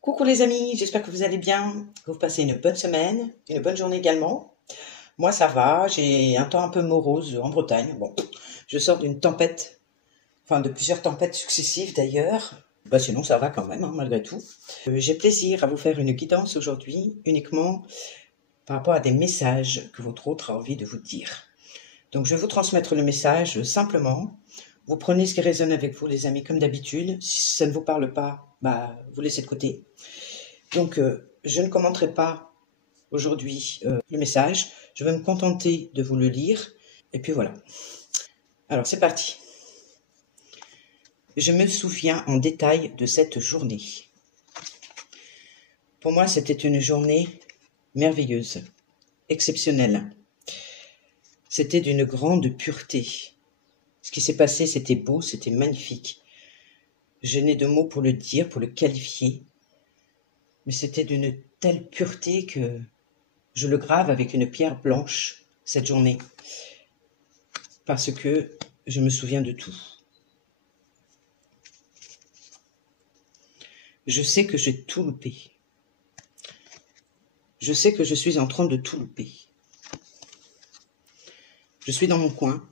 Coucou les amis, j'espère que vous allez bien, que vous passez une bonne semaine, une bonne journée également. Moi ça va, j'ai un temps un peu morose en Bretagne. Bon, je sors d'une tempête, enfin de plusieurs tempêtes successives d'ailleurs. Sinon ça va quand même, hein, malgré tout. J'ai plaisir à vous faire une guidance aujourd'hui, uniquement par rapport à des messages que votre autre a envie de vous dire. Donc je vais vous transmettre le message simplement. Vous prenez ce qui résonne avec vous les amis comme d'habitude. Si ça ne vous parle pas, vous laissez de côté. Donc, je ne commenterai pas aujourd'hui le message. Je vais me contenter de vous le lire. Et puis voilà. Alors, c'est parti. Je me souviens en détail de cette journée. Pour moi, c'était une journée merveilleuse, exceptionnelle. C'était d'une grande pureté. Ce qui s'est passé, c'était beau, c'était magnifique. Je n'ai de mots pour le dire, pour le qualifier. Mais c'était d'une telle pureté que je le grave avec une pierre blanche cette journée, parce que je me souviens de tout. Je sais que j'ai tout loupé. Je sais que je suis en train de tout louper. Je suis dans mon coin,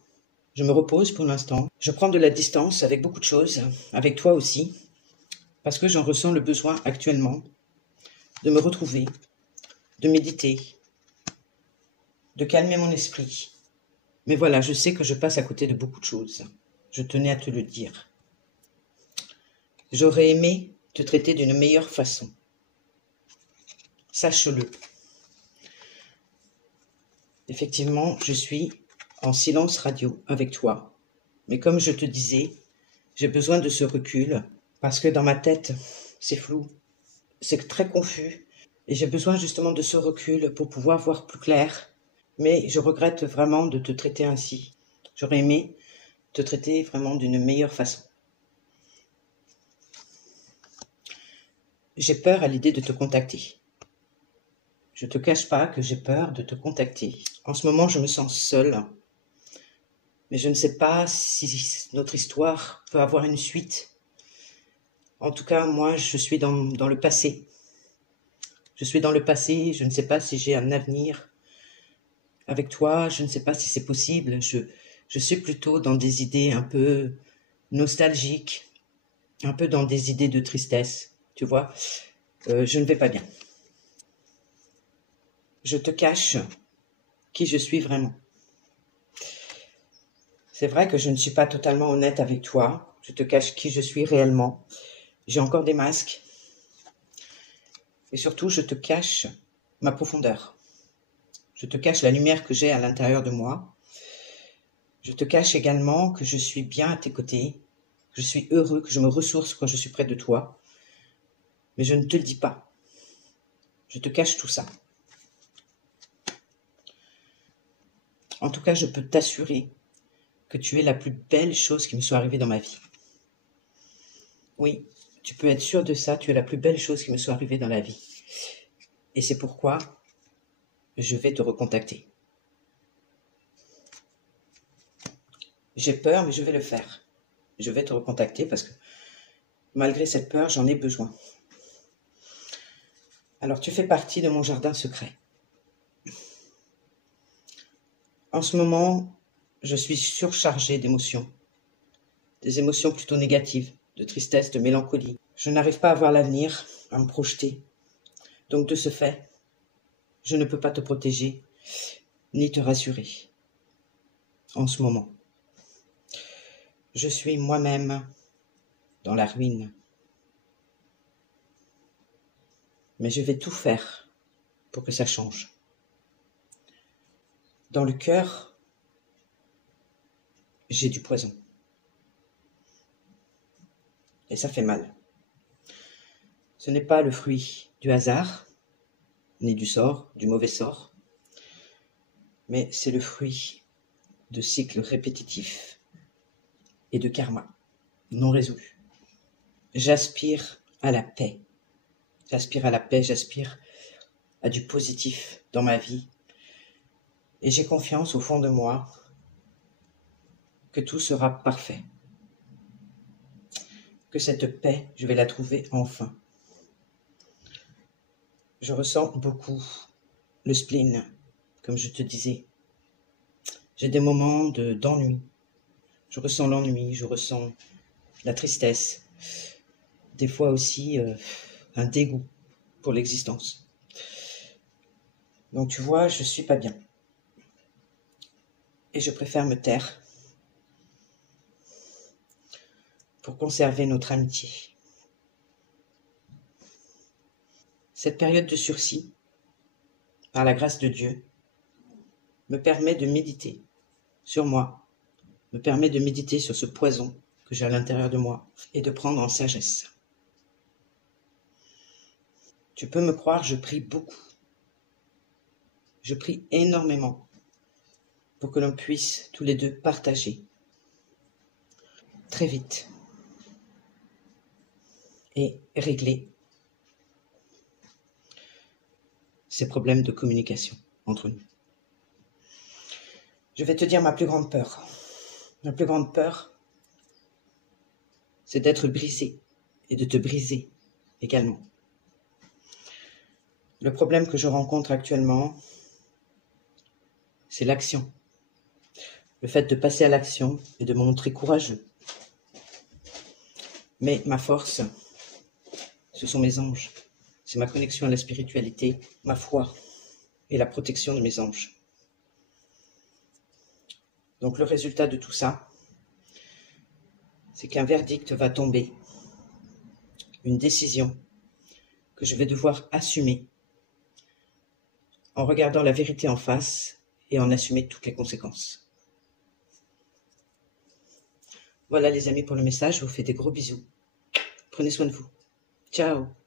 je me repose pour l'instant. Je prends de la distance avec beaucoup de choses, avec toi aussi, parce que j'en ressens le besoin actuellement de me retrouver, de méditer, de calmer mon esprit. Mais voilà, je sais que je passe à côté de beaucoup de choses. Je tenais à te le dire. J'aurais aimé te traiter d'une meilleure façon. Sache-le. Effectivement, je suis en silence radio avec toi. Mais comme je te disais, j'ai besoin de ce recul parce que dans ma tête, c'est flou, c'est très confus. Et j'ai besoin justement de ce recul pour pouvoir voir plus clair. Mais je regrette vraiment de te traiter ainsi. J'aurais aimé te traiter vraiment d'une meilleure façon. J'ai peur à l'idée de te contacter. Je ne te cache pas que j'ai peur de te contacter. En ce moment, je me sens seule. Mais je ne sais pas si notre histoire peut avoir une suite. En tout cas, moi, je suis dans le passé. Je suis dans le passé, je ne sais pas si j'ai un avenir avec toi, je ne sais pas si c'est possible. Je suis plutôt dans des idées un peu nostalgiques, un peu dans des idées de tristesse, tu vois. Je ne vais pas bien. Je te cache qui je suis vraiment. C'est vrai que je ne suis pas totalement honnête avec toi. Je te cache qui je suis réellement. J'ai encore des masques. Et surtout, je te cache ma profondeur. Je te cache la lumière que j'ai à l'intérieur de moi. Je te cache également que je suis bien à tes côtés, que je suis heureux, que je me ressource quand je suis près de toi. Mais je ne te le dis pas. Je te cache tout ça. En tout cas, je peux t'assurer que tu es la plus belle chose qui me soit arrivée dans ma vie. Oui, tu peux être sûr de ça, tu es la plus belle chose qui me soit arrivée dans la vie. Et c'est pourquoi je vais te recontacter. J'ai peur, mais je vais le faire. Je vais te recontacter parce que malgré cette peur, j'en ai besoin. Alors, tu fais partie de mon jardin secret. En ce moment, je suis surchargée d'émotions. Des émotions plutôt négatives, de tristesse, de mélancolie. Je n'arrive pas à voir l'avenir, à me projeter. Donc, de ce fait, je ne peux pas te protéger, ni te rassurer. En ce moment. Je suis moi-même dans la ruine. Mais je vais tout faire pour que ça change. Dans le cœur, j'ai du poison. Et ça fait mal. Ce n'est pas le fruit du hasard, ni du sort, du mauvais sort, mais c'est le fruit de cycles répétitifs et de karma non résolus. J'aspire à la paix. J'aspire à la paix, j'aspire à du positif dans ma vie. Et j'ai confiance au fond de moi que tout sera parfait. Que cette paix, je vais la trouver enfin. Je ressens beaucoup le spleen, comme je te disais. J'ai des moments d'ennui. Je ressens l'ennui, je ressens la tristesse. Des fois aussi un dégoût pour l'existence. Donc tu vois, je suis pas bien. Et je préfère me taire pour conserver notre amitié. Cette période de sursis, par la grâce de Dieu, me permet de méditer sur moi, me permet de méditer sur ce poison que j'ai à l'intérieur de moi et de prendre en sagesse. Tu peux me croire, je prie beaucoup. Je prie énormément pour que l'on puisse tous les deux partager très vite et régler ces problèmes de communication entre nous. Je vais te dire ma plus grande peur. Ma plus grande peur, c'est d'être brisé et de te briser également. Le problème que je rencontre actuellement, c'est l'action. Le fait de passer à l'action et de me montrer courageux. Mais ma force, ce sont mes anges. C'est ma connexion à la spiritualité, ma foi et la protection de mes anges. Donc le résultat de tout ça, c'est qu'un verdict va tomber, une décision que je vais devoir assumer en regardant la vérité en face et en assumer toutes les conséquences. Voilà les amis pour le message, je vous fais des gros bisous. Prenez soin de vous. Ciao.